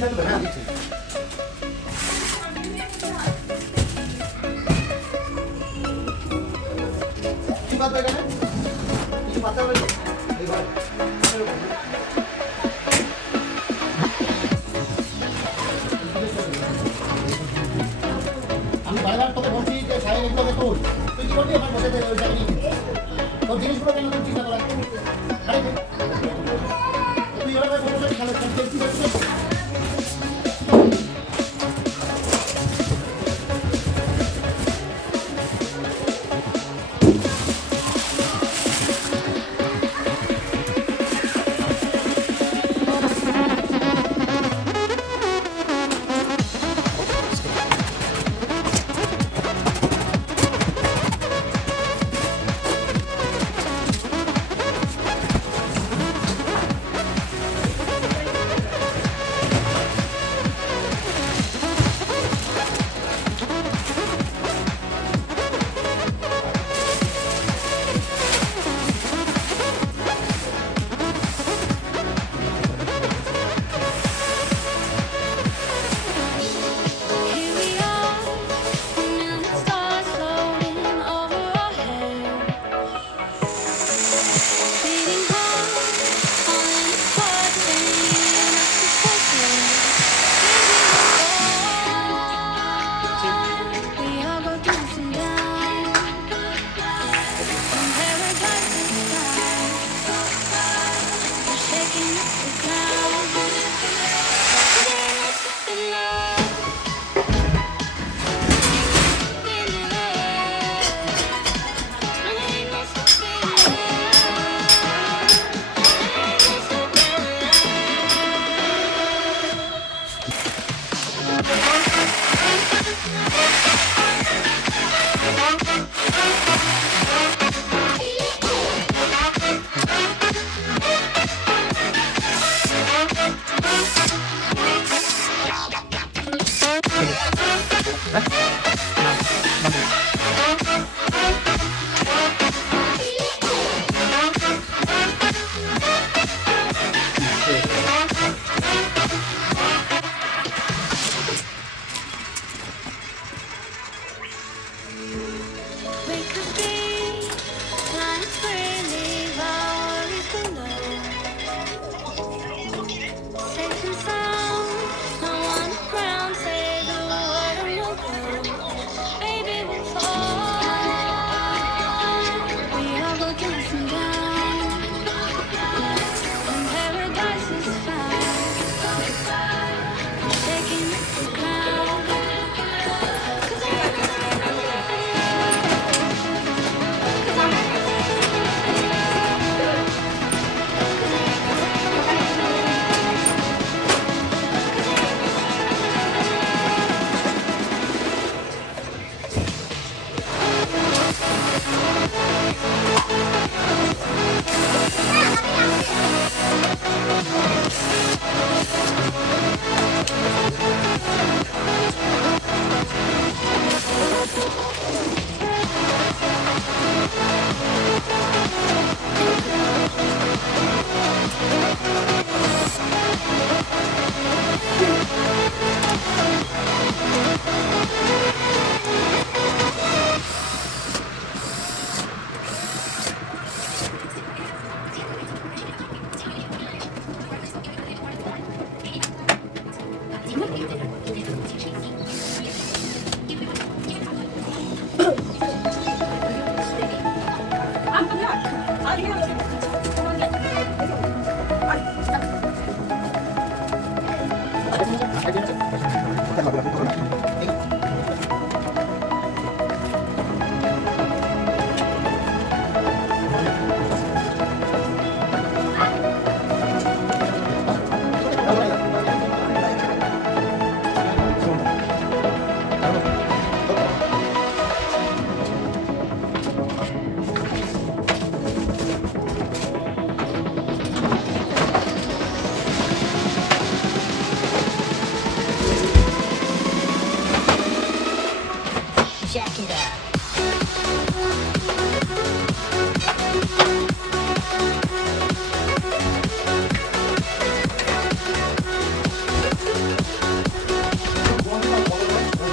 হ্যাঁ দিচ্ছি। কি পাতা এখানে? কি পাতা বলছো? এইবার আমি বারবার তোকে বলছি যে সাহেব এগুলোকে তোল, তুই কি করবি? আমার বসে দেবে ওই জায়গায় নিয়ে তোর জিনিসগুলো কেন তুই চিন্তা করা তুই এভাবে বলছো তাহলে কি করছিস?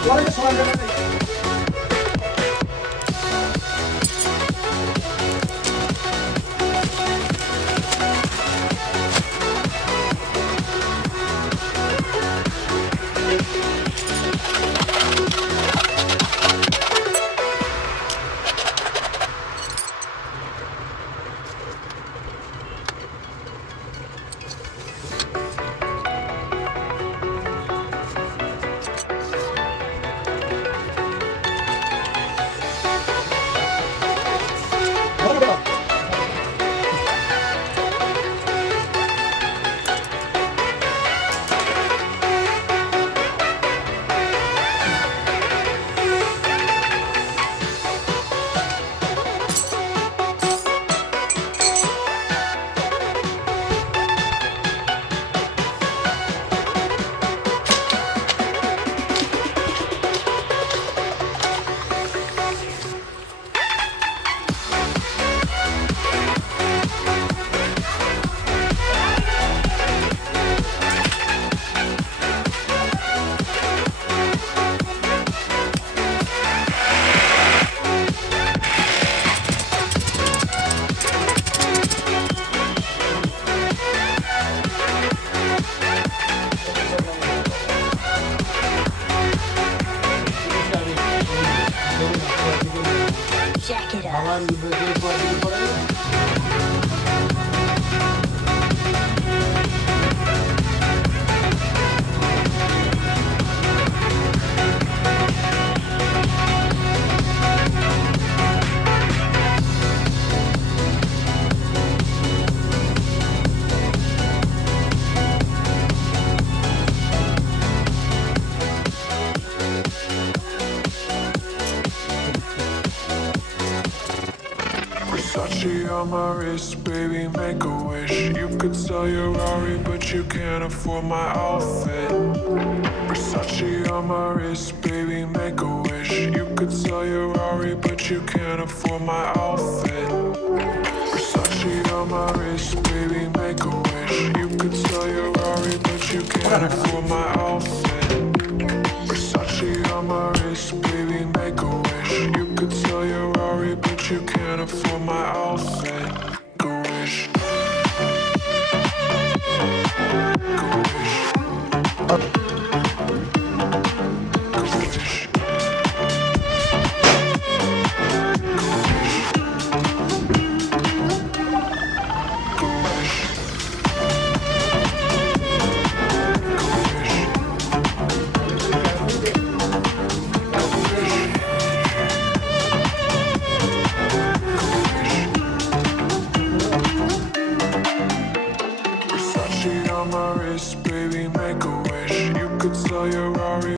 Tuvalete solan yerler değil. Hadi bakalım. Jack it up. Aman böceği koyduğu parayı. Versace on my wrist, baby, make a wish. You could sell your Rari, but you can't afford my outfit. Versace on my wrist, baby, make a wish. You could sell your Rari, but you can't afford my outfit. Versace on my wrist, baby, make a wish. You could sell your Rari, but you can't afford my outfit. Versace on my wrist, baby, make a wish. You could sell your Rari, but you can't afford my outfit. Go wish. Go wish. Go wish. Versace on my wrist, baby, make a wish. You could sell your Rari.